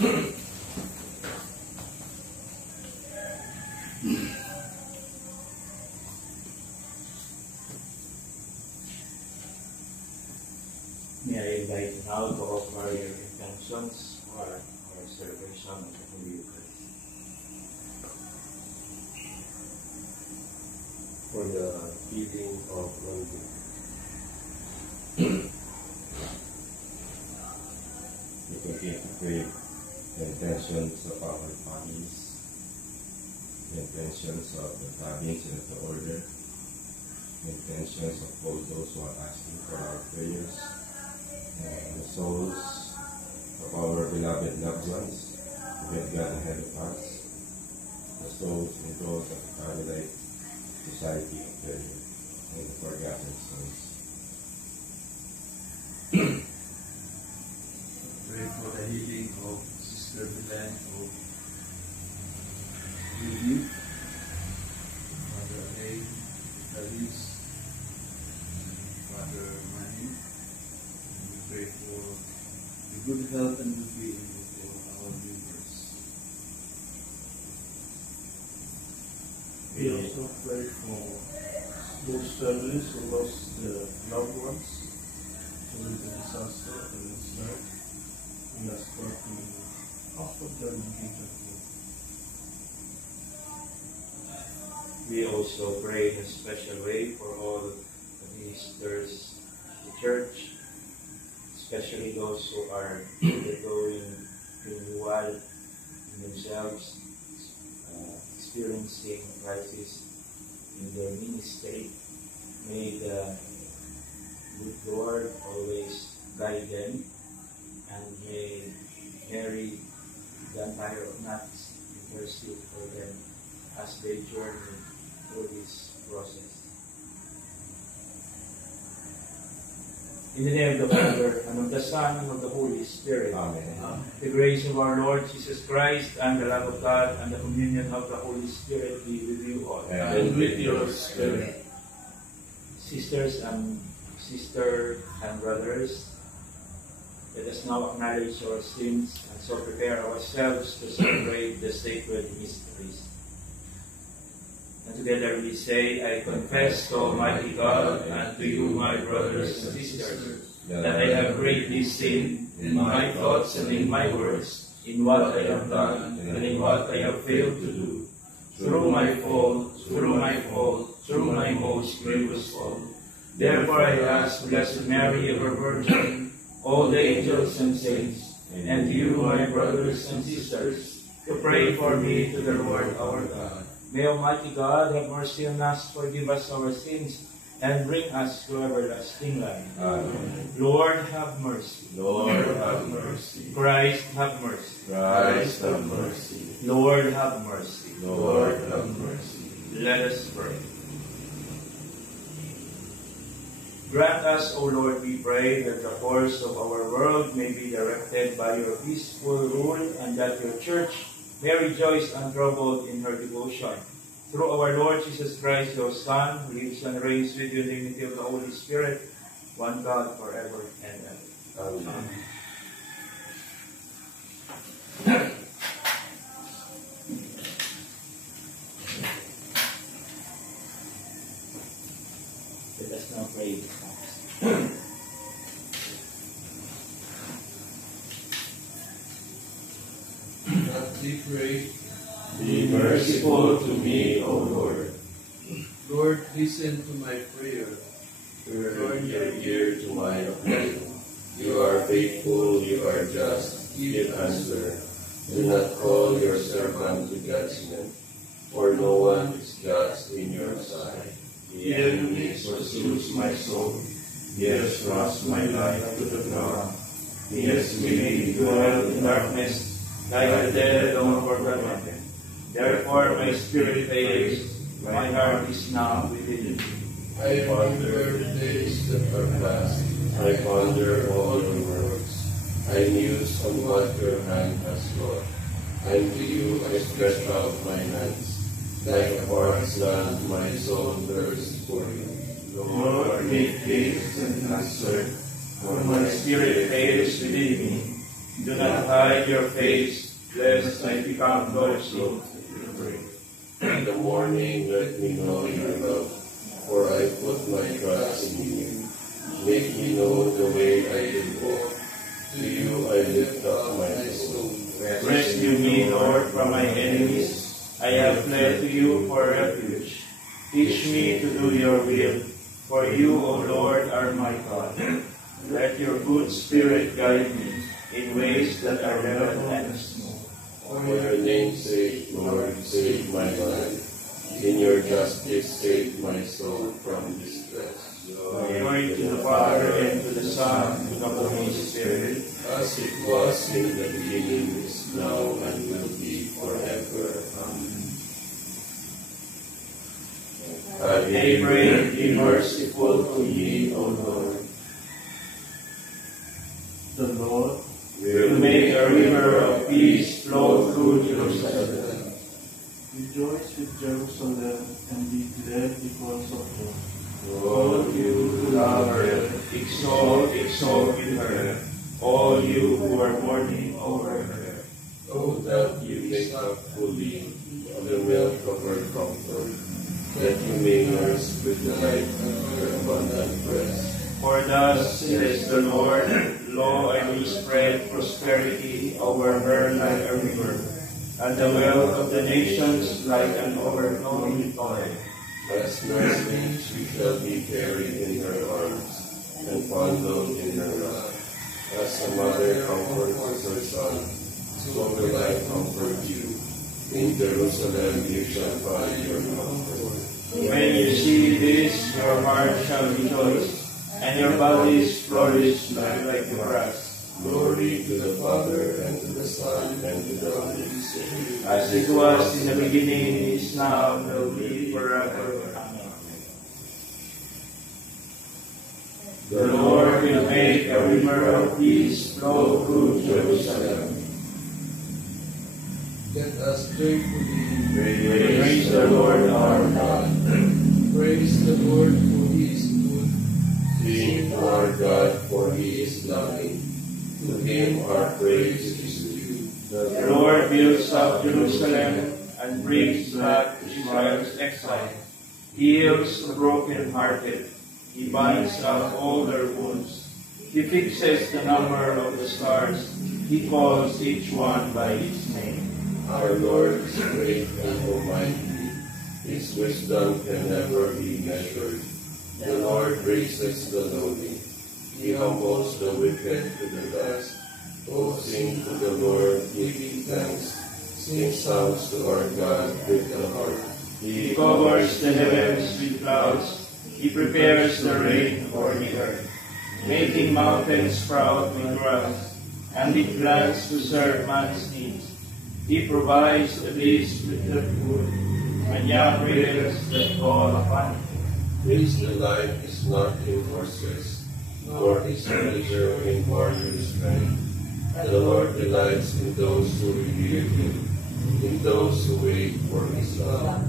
May I invite you now to offer your intentions for our celebration of the Holy Eucharist. For the healing of wrongdoing. We continue to pray the intentions of our families, the intentions of the province and the order, the intentions of all those who are asking for our prayers, and the souls of our beloved loved ones who have gone ahead of us, the souls and those of the Carmelite Society of Prayer, and the forgotten souls. Pray for the healing of Sister Belen of Lily, Father A, Alice, Father Manny. We pray for the good health and well-being of all our members. We also pray for those families who lost their loved ones during the disaster and Israel. We ask God to comfort them and give them hope. We also pray in a special way for all the ministers of the Church, especially those who are undergoing renewal in themselves, experiencing crisis in their ministry. May the good Lord always guide them, and may Mary, the entire of Nuts, intercede for them as they journey through this process. In the name of the Father, and of the Son, and of the Holy Spirit. Amen. The grace of our Lord Jesus Christ, and the love of God, and the communion of the Holy Spirit be with you all. And with your spirit. Sisters and brothers, let us now acknowledge our sins and so prepare ourselves to celebrate the sacred mysteries. And together we say, I confess to Almighty God and to you, my brothers and sisters, that I have greatly sinned in my thoughts and in my words, in what I have done and in what I have failed to do, through my fault, through my most grievous fault. Therefore I ask Blessed Mary, ever Virgin, all the angels and saints, and you, my brothers and sisters, to pray for me to the Lord our God. May Almighty God have mercy on us, forgive us our sins, and bring us to everlasting life. Amen. Lord, have mercy. Lord, have mercy. Christ, have mercy. Christ, have mercy. Lord, have mercy. Lord, have mercy. Let us pray. Grant us, O Lord, we pray, that the course of our world may be directed by your peaceful rule, and that your Church may rejoice untroubled in her devotion. Through our Lord Jesus Christ, your Son, who lives and reigns with you in the unity of the Holy Spirit, one God, forever and ever. Amen. Let us now pray. That we pray, Be merciful to me, O Lord. Lord, listen to my prayer. Turn your ear to my appeal. You are faithful, you are just, give answer. Do not call your servant to judgment, for no one is just in your sight. The enemy pursues my soul. He has thrust my life to the ground. He has made me dwell in darkness, like the dead alone forgotten. Therefore my spirit fails, my heart is now within me. I ponder the days that are past. I ponder all your works. I muse on what your hand has wrought. And to you I stretch out my hands. Like a forest land, my soul thirsts for you. Lord, make haste and answer, For my spirit fails within me. Do not hide your face, lest I become loathsome. In the morning, let me know your love, for I put my trust in you. Make me know the way I should walk. To you I lift up my soul. Rescue me, Lord, from my enemies. I have fled to you for refuge. Teach me to do your will, for you, O Lord, are my God. Let your good spirit guide me in ways that are level and smooth. For your name's sake, Lord, save my life. In your justice, save my soul from distress. Glory to the Father, and to the Son, and to the Holy Spirit. As it was in the beginning, is now, and will be forever. Amen. I pray, be merciful to me, O Lord. The Lord will make a river of peace flow through Jerusalem. rejoice with Jerusalem and be glad because of her. All you who love her, exalt, exalt with her. All you who are mourning over her. Oh, that you make up fully of the milk of her comfort, that you may nurse with delight her abundant breast. For thus says the Lord, lo, I will spread prosperity over her like a river, and the wealth of the nations like an overflowing torrent. As nurslings you shall be carried in her arms, and fondled in her lap. As a mother comforts her son, so will I comfort you. In Jerusalem you shall find your comfort. When you see this, your heart shall rejoice, and your bodies flourish like the grass. Glory to the Father, and to the Son, and to the Holy Spirit. As it was in the beginning, is now, and will be forever. Amen. The Lord will make a river of peace flow through Jerusalem. Let us joyfully Praise the Lord our God. praise the Lord, for He is good. Sing to our God, for He is loving. To Him our praise is due. The Lord builds up Jerusalem and brings back Israel's exile. He heals the broken-hearted. He binds up all their wounds. He fixes the number of the stars. He calls each one by its name. Our Lord is great and almighty. His wisdom can never be measured. The Lord raises the lowly. He humbles the wicked to the dust. Oh, sing to the Lord, giving thanks. Sing songs to our God with the harp. He covers the heavens with clouds. He prepares the rain for the earth, making mountains sprout with grass, and with plants to serve man's needs. He provides the beasts with their food, and young ravens that call upon him. His delight is not in horses, nor his pleasure in warrior strength. The Lord delights in those who revere him, in those who wait for his love.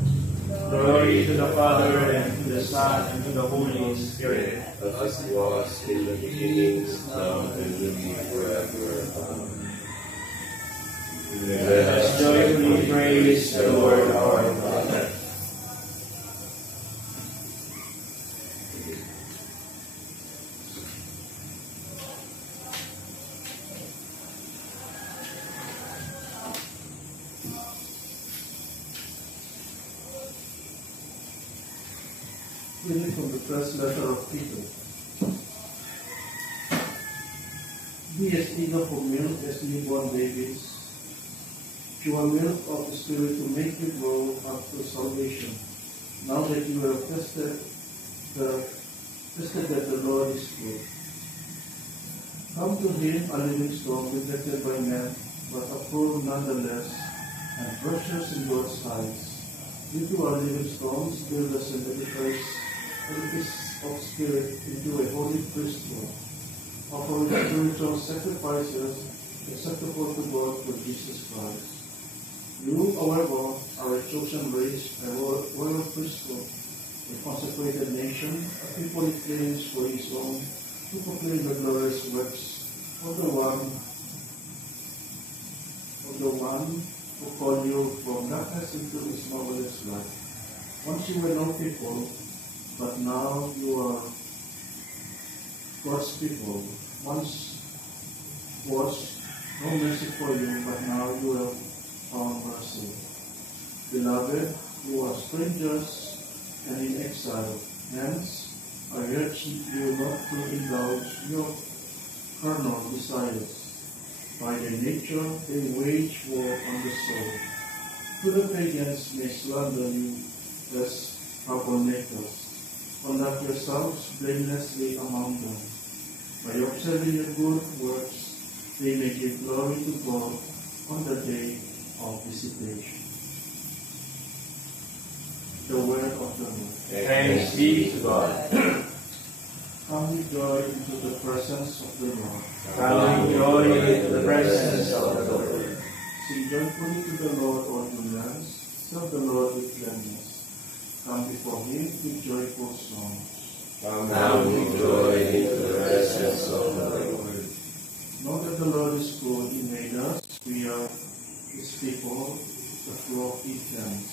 Glory to the Father, and to the Son, and to the Holy Spirit. As it was in the beginning, is now, and will be forever. Amen. Let us joyfully praise the Lord our God. Reading from the first letter of Peter. Be as eager for milk as newborn babies, pure milk of the Spirit to make you grow up to salvation. Now that you have tested that the Lord is good. Come to Him, a living stone rejected by men, but approved nonetheless, and precious in God's eyes. You two are living stones, build us an edifice of spirit into a holy priesthood, offering spiritual sacrifices acceptable to God through Jesus Christ. You, however, are a chosen race, a royal priesthood, a consecrated nation, a people He claims for His own, to proclaim the glorious works of the one the one who called you from darkness into his marvelous light. Once you were no people, but now you are God's people. Once was no mercy for you, but now you have found mercy. Beloved, you are strangers and in exile. Hence, I urge you not to indulge your carnal desires. By their nature, they wage war on the soul. To the pagans may slander you as troublemakers. Conduct yourselves blamelessly among them. By observing your good works, they may give glory to God on the day of visitation. The word of the Lord. Thanks be to God. Come with joy into the presence of the Lord. Come with joy into the presence of the Lord. Sing joyfully to the Lord, all you lands. Serve the Lord with gladness. Come before him with joyful songs. Come with joy into the presence of the Lord. Know that the Lord is good. He made us. We are his people, the flock he tends.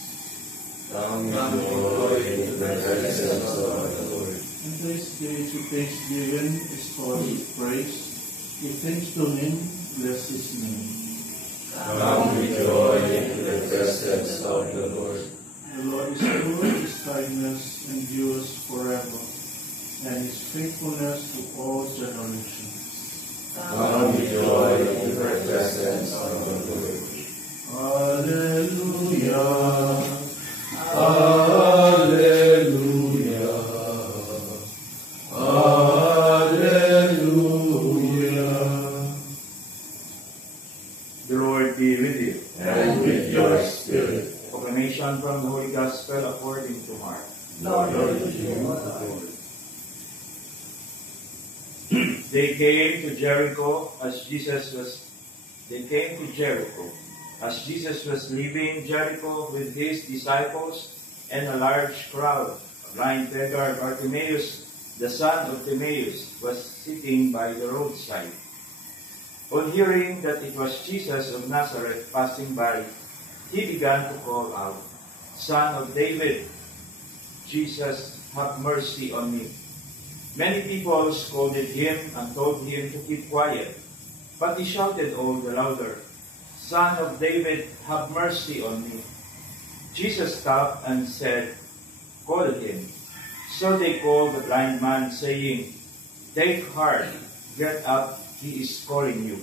Come with joy into the presence of the Lord. Enter his gates with thanksgiving, his courts with praise. Give thanks to him, bless his name. Come with joy into the presence of the Lord. The Lord is good, his kindness endures forever, and his faithfulness to all generations. Come with joy into the presence of the Lord. Hallelujah. Hallelujah. Hallelujah. The Lord be with you. And with your spirit. Proclamation from the Holy Gospel according to Mark. Glory to you, Lord. They came to Jericho as Jesus was leaving Jericho with his disciples and a large crowd. A blind beggar, Bartimaeus, the son of Timaeus, was sitting by the roadside. On hearing that it was Jesus of Nazareth passing by, he began to call out, "Son of David, Jesus, have mercy on me." Many people scolded him and told him to keep quiet, but he shouted all the louder, "Son of David, have mercy on me." Jesus stopped and said, "Call him." So they called the blind man, saying, "Take heart, get up, he is calling you."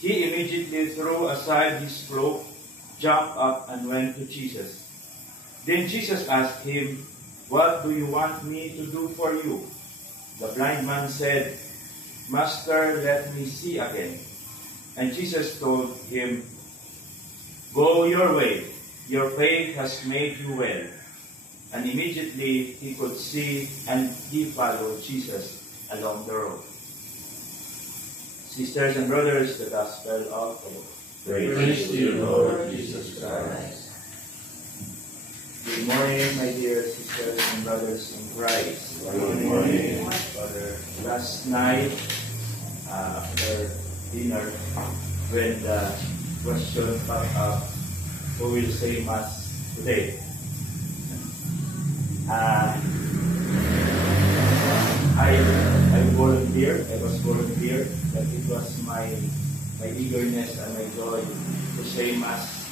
He immediately threw aside his cloak, jumped up, and went to Jesus. Then Jesus asked him, "What do you want me to do for you?" The blind man said, "Master, let me see again." And Jesus told him, "Go your way, your faith has made you well." And immediately he could see, and he followed Jesus along the road. Sisters and brothers, the Gospel of the Lord. Praise to you, Lord Jesus Christ. Good morning, my dear sisters and brothers in Christ. Good morning, Father. Last night, after dinner, when the question popped up, who will say Mass today? I was volunteered, that it was my eagerness and my joy to say Mass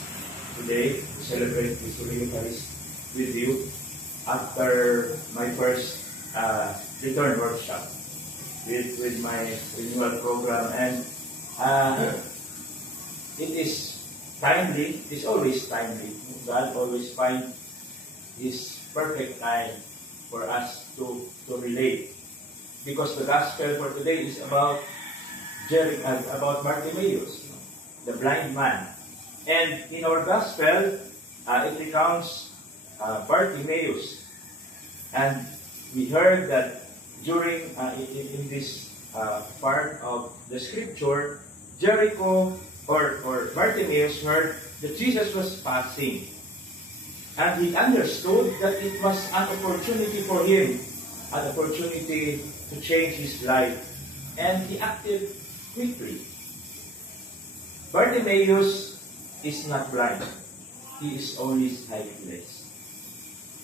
today, to celebrate this Holy Eucharist with you after my first return workshop with my renewal program. And it is timely, it is always timely. God always finds His perfect time for us to relate. Because the Gospel for today is about Bartimaeus, the blind man. And in our Gospel, it recounts Bartimaeus. And we heard that during, in this part of the Scripture, Jericho or Bartimaeus heard that Jesus was passing. And he understood that it was an opportunity for him, an opportunity to change his life. And he acted quickly. Bartimaeus is not blind. He is only sightless.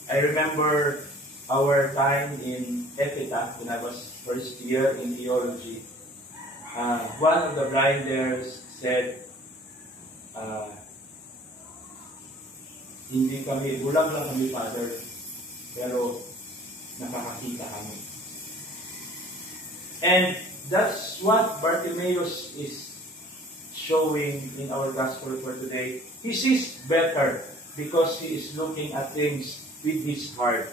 I remember our time in Epita when I was first year in theology. One of the blinders said, hindi kami, bulag lang kami, Father, pero nakakakita kami. And that's what Bartimaeus is showing in our gospel for today. He sees better because he is looking at things with his heart.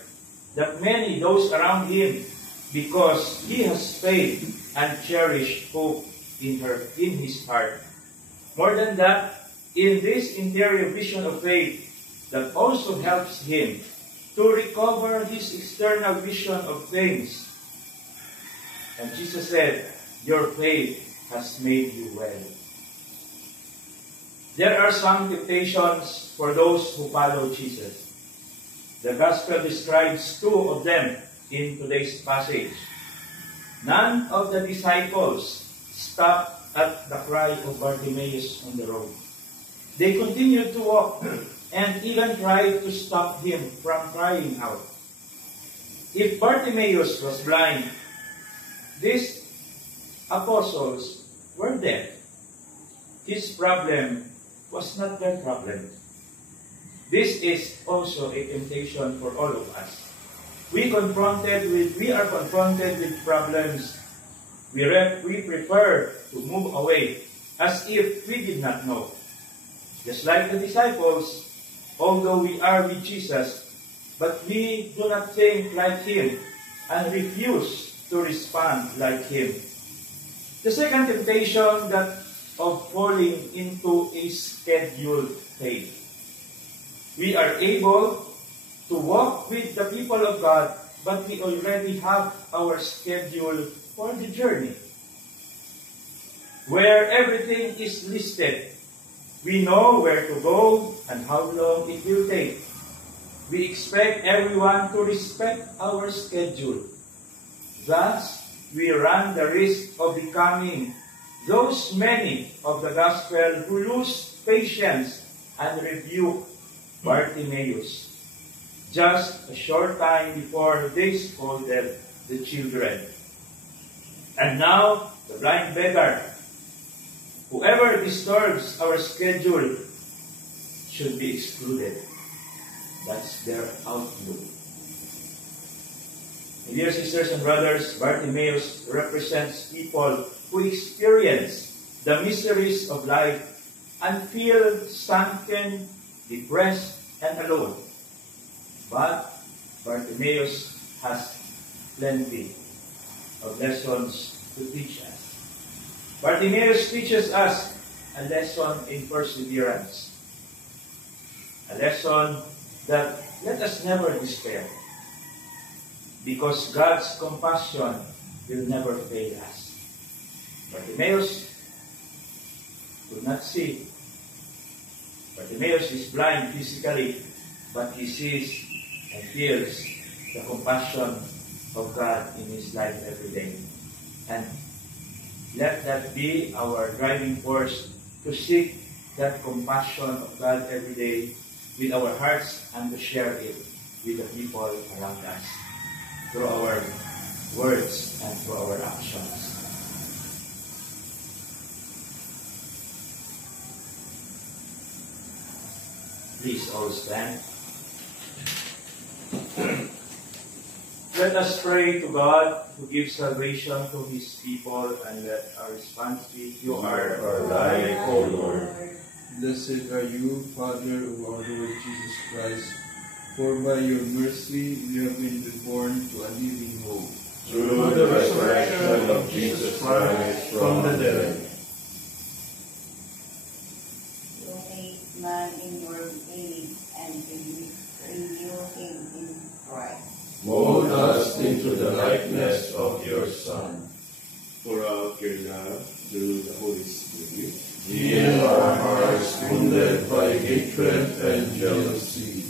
That many, those around him, because he has faith and cherished hope in his heart. More than that, in this interior vision of faith, that also helps him to recover his external vision of things. And Jesus said, your faith has made you well. There are some temptations for those who follow Jesus. The Gospel describes two of them in today's passage. None of the disciples stopped at the cry of Bartimaeus on the road. They continued to walk and even tried to stop him from crying out. If Bartimaeus was blind, these apostles were deaf. His problem was not their problem. This is also a temptation for all of us. We are confronted with problems. We prefer to move away as if we did not know. Just like the disciples, although we are with Jesus, but we do not think like Him and refuse to respond like Him. The second temptation that of falling into a scheduled faith. We are able to walk with the people of God, but we already have our schedule for the journey, where everything is listed. We know where to go and how long it will take. We expect everyone to respect our schedule. Thus, we run the risk of becoming those many of the gospel who lose patience and rebuke Bartimaeus just a short time before they scolded the children. And now, the blind beggar. Whoever disturbs our schedule should be excluded. That's their outlook. And dear sisters and brothers, Bartimaeus represents people who experience the miseries of life and feel sunken, depressed, and alone. But Bartimaeus has plenty of lessons to teach us. Bartimaeus teaches us a lesson in perseverance. A lesson that let us never despair, because God's compassion will never fail us. Bartimaeus could not see. Bartimaeus is blind physically, but he sees and feels the compassion of God in his life every day. And let that be our driving force to seek that compassion of God every day with our hearts and to share it with the people around us through our words and through our actions. Please all stand. Let us pray to God who gives salvation to His people, and let our response be, You are our life, O Lord. Blessed are you, Father of our Lord Jesus Christ, for by your mercy we have been reborn to a living hope. Through the resurrection of Jesus Christ from the dead. You made man in your image and renew him in Christ. Mold us into the likeness of your Son. For out your love, through the Holy Spirit, Heal our hearts wounded by hatred and jealousy.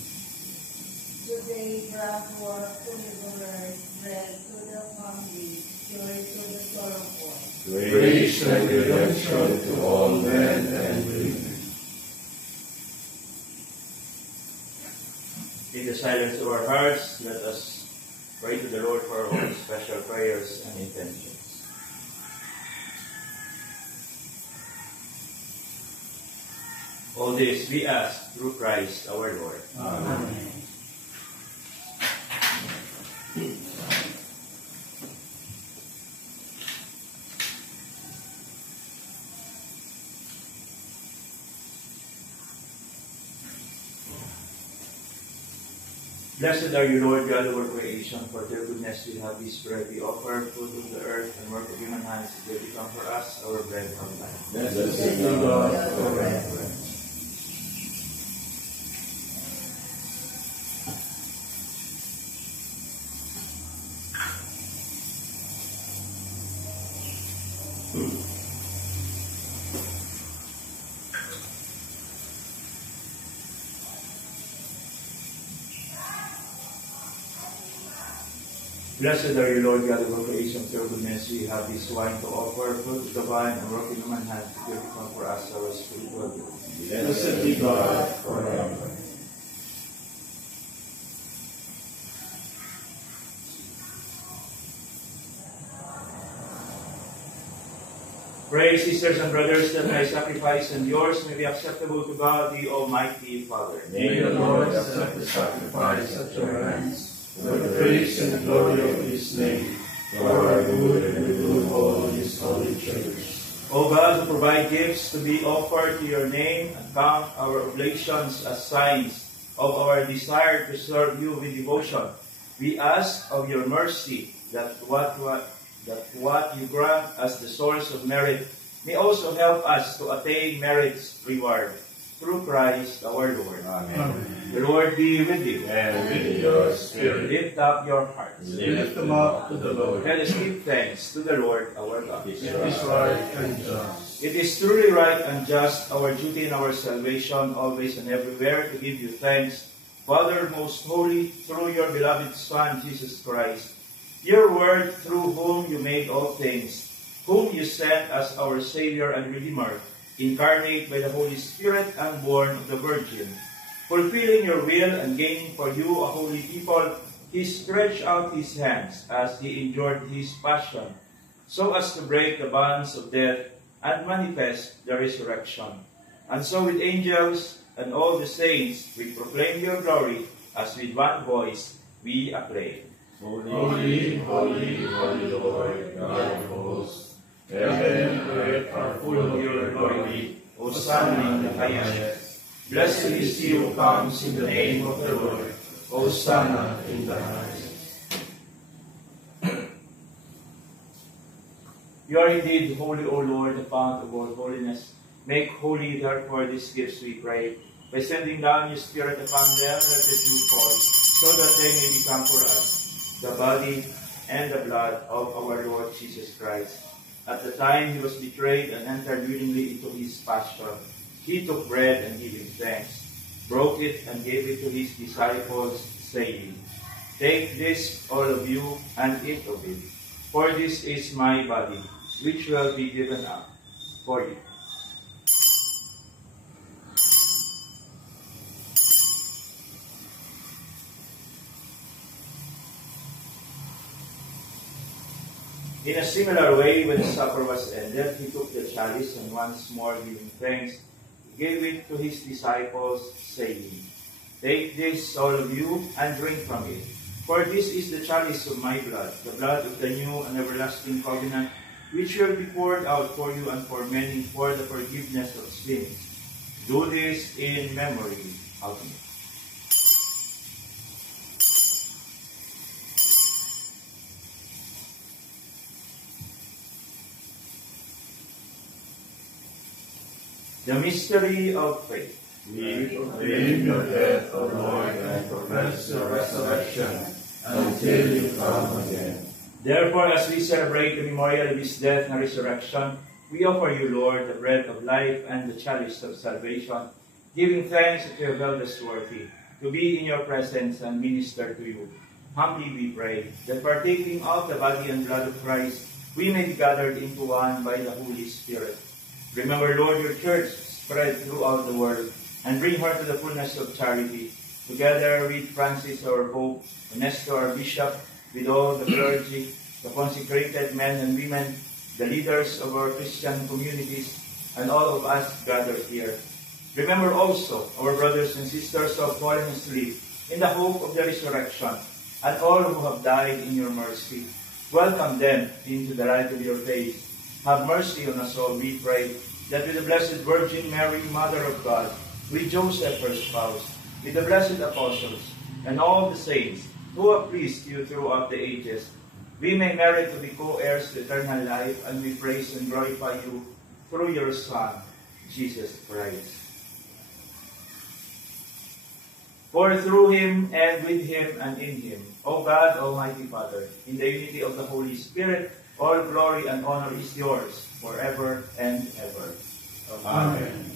Today, grant work to liberate, bread to the hungry, joy to the sorrowful. Grace and silence of our hearts, let us pray to the Lord for our special prayers and intentions. All this we ask through Christ our Lord. Amen. Blessed are you, Lord, God of our creation, for their goodness we have this bread. We offer food of the earth and work of human hands, they become for us our bread of life. Blessed be God forever. Blessed are you, Lord, God of our creation, for your goodness we have this wine to offer, fruit of the vine, and work in human hands, they become for us our spiritual good. Blessed be God forever. Pray, sisters and brothers, that my sacrifice and yours may be acceptable to God, the Almighty Father. May the Lord accept the sacrifice at your hands, for the praise and glory of His name, for our good and the good of all His holy church. O God, who provide gifts to be offered to your name and count our oblations as signs of our desire to serve you with devotion, we ask of your mercy that what you grant as the source of merit may also help us to attain merit's reward. Through Christ our Lord. Amen. The Lord be with you. And with your spirit, Lift up your hearts. lift them up to the Lord. Let us give thanks to the Lord our God. It is right and just. It is truly right and just, our duty and our salvation, always and everywhere, to give you thanks, Father most holy, through your beloved Son, Jesus Christ, your word through whom you made all things, whom you sent as our Savior and Redeemer, incarnate by the Holy Spirit and born of the Virgin. Fulfilling your will and gaining for you a holy people, he stretched out his hands as he endured his passion, so as to break the bonds of death and manifest the resurrection. And so with angels and all the saints, we proclaim your glory, as with one voice we acclaim. Holy, holy, holy Lord, God of hosts, heaven and earth are full of your glory. Hosanna in the highest. Blessed is he who comes in the name of the Lord. Hosanna in the highest. You are indeed holy, O Lord, the fount of all holiness. Make holy, therefore, these gifts, we pray, by sending down your Spirit upon them, let the dew fall, so that they may become for us the body and the blood of our Lord Jesus Christ. At the time he was betrayed and entered willingly into his passion, he took bread and giving thanks, broke it and gave it to his disciples, saying, Take this, all of you, and eat of it, for this is my body, which will be given up for you. In a similar way, when the supper was ended, he took the chalice, and once more giving thanks, he gave it to his disciples, saying, Take this, all of you, and drink from it. For this is the chalice of my blood, the blood of the new and everlasting covenant, which will be poured out for you and for many for the forgiveness of sins. Do this in memory of me. The mystery of faith. We proclaim your death, O Lord, and profess your resurrection until you come again. Therefore, as we celebrate the memorial of his death and resurrection, we offer you, Lord, the bread of life and the chalice of salvation, giving thanks that you have held us worthy to be in your presence and minister to you. Humbly we pray that partaking of the body and blood of Christ, we may be gathered into one by the Holy Spirit. Remember, Lord, your church spread throughout the world, and bring her to the fullness of charity, together with Francis our Pope, Ernesto our Bishop, with all the clergy, the consecrated men and women, the leaders of our Christian communities, and all of us gathered here. Remember also our brothers and sisters who have fallen asleep in the hope of the resurrection, and all who have died in your mercy. Welcome them into the light of your face. Have mercy on us all, we pray, that with the Blessed Virgin Mary, Mother of God, with Joseph her spouse, with the blessed apostles, and all the saints who have pleased you throughout the ages, we may merit to be co-heirs to eternal life, and we praise and glorify you through your Son, Jesus Christ. For through him, and with him, and in him, O God, Almighty Father, in the unity of the Holy Spirit, all glory and honor is yours, forever and ever. Amen.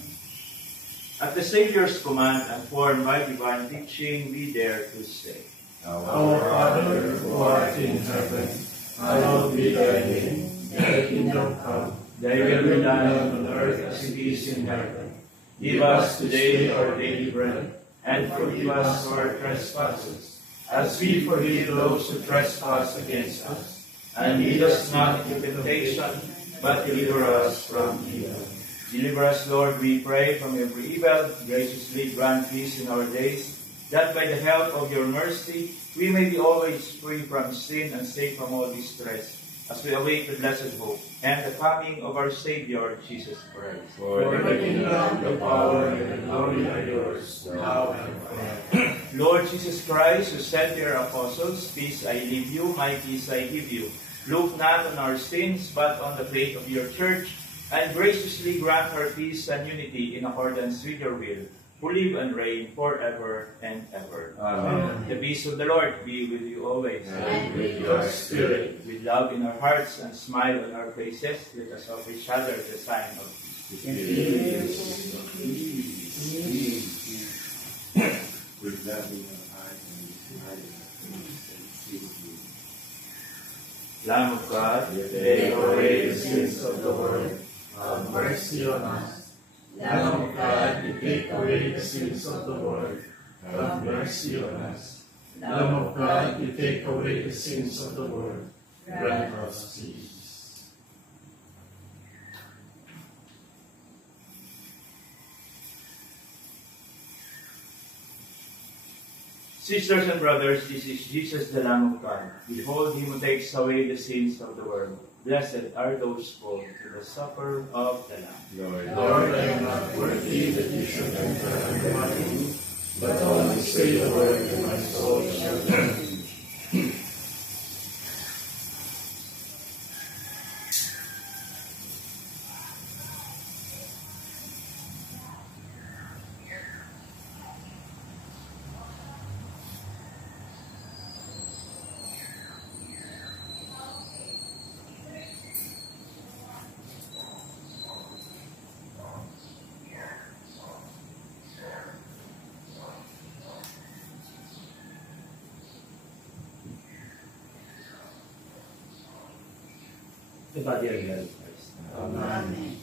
At the Savior's command, and formed by divine teaching, we dare to say, Our Father, who art in heaven, hallowed be thy name. Thy kingdom come, Thy will be done on earth as it is in heaven. Give us today our daily bread, and forgive us our trespasses, as we forgive those who trespass against us. And lead us not into temptation, but deliver us from evil. Deliver us, Lord, we pray, from every evil. Graciously grant peace in our days, that by the help of your mercy we may be always free from sin and safe from all distress, as we await the blessed hope and the coming of our Savior, Jesus Christ. for the kingdom, the power, and the glory are yours, now and forever. Lord Jesus Christ, who said to your apostles, Peace I leave you, my peace I give you, look not on our sins, but on the faith of your church, and graciously grant her peace and unity in accordance with your will, who live and reign forever and ever. Amen. The peace of the Lord be with you always. And with your spirit. With love in our hearts and smile on our faces, let us offer each other the sign of peace. With love in our hearts and smile on our faces. Lamb of God, Take away the sins of the world. Have mercy on us. Lamb of God, you take away the sins of the world. Have mercy on us. Lamb of God, you take away the sins of the world. Grant us peace. Sisters and brothers, this is Jesus, the Lamb of God. Behold him who takes away the sins of the world. Blessed are those called to the supper of the Lamb. Lord, I am not worthy that you should enter under my roof, but only say the word, and my soul shall live. The body and blood of Christ. Amen.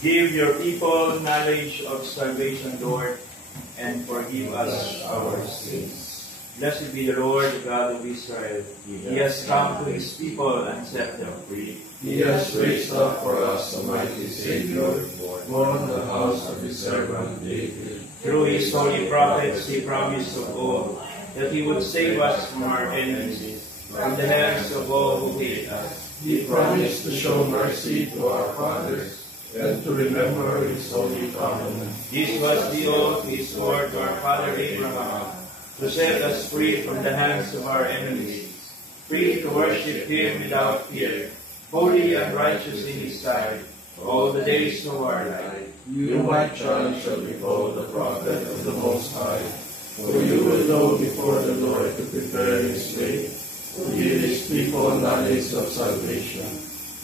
Give your people knowledge of salvation, Lord, and forgive us our sins. Blessed be the Lord, the God of Israel. He has come to his people and set them free. He has raised up for us a mighty Savior, born in the house of his servant David. Through his holy prophets, he promised of old that he would save us from our enemies, from the hands of all who hate us. He promised to show mercy to our fathers and to remember his holy covenant. This was the oath he swore to our father Abraham, to set us free from the hands of our enemies, free to worship him without fear, holy and righteous in his sight, all the days of our life. You, my child, shall be called the prophet of the Most High, for you will go before the Lord to prepare his way, to give his people knowledge of salvation,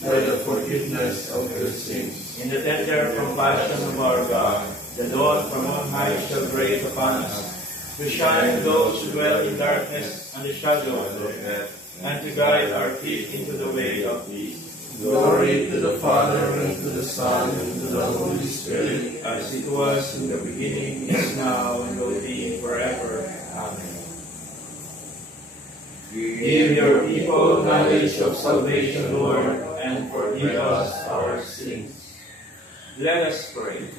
by the forgiveness of their sins. In the tender compassion of our God, the dawn from on high shall break upon us, to shine those who dwell in darkness and the shadow of death, and to guide our feet into the way of peace. Glory to the Father, and to the Son, and to the Holy Spirit, as it was in the beginning, is now, and will be forever. Amen. Give your people knowledge of salvation, Lord, and forgive us our sins. Let us pray.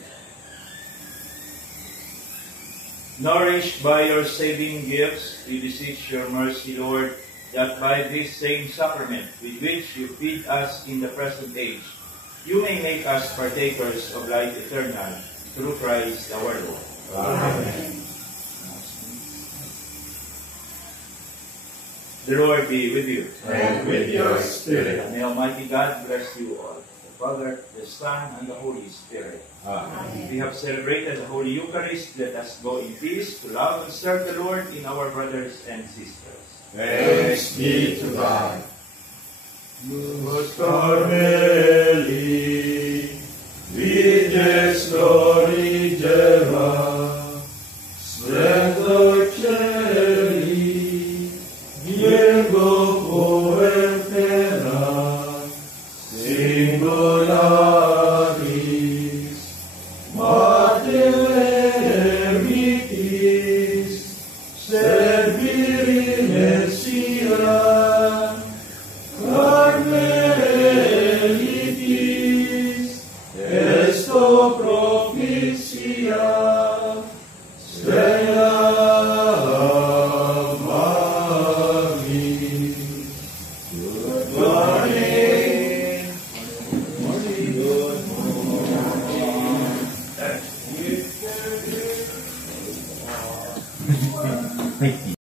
Nourished by your saving gifts, we beseech your mercy, Lord, that by this same sacrament with which you feed us in the present age, you may make us partakers of life eternal, through Christ our Lord. Amen. The Lord be with you. and with your spirit. And may Almighty God bless you all, the Father, the Son, and the Holy Spirit. Amen. We have celebrated the Holy Eucharist. Let us go in peace to love and serve the Lord in our brothers and sisters. Thanks be to God. Luz Carmeli, vides glory Deva, splendor celi, Virgo coetera, singularis, Mater eremitis, serviri Messia, Carmelitis, esto propicia, Stella Maris. Good morning. Good morning.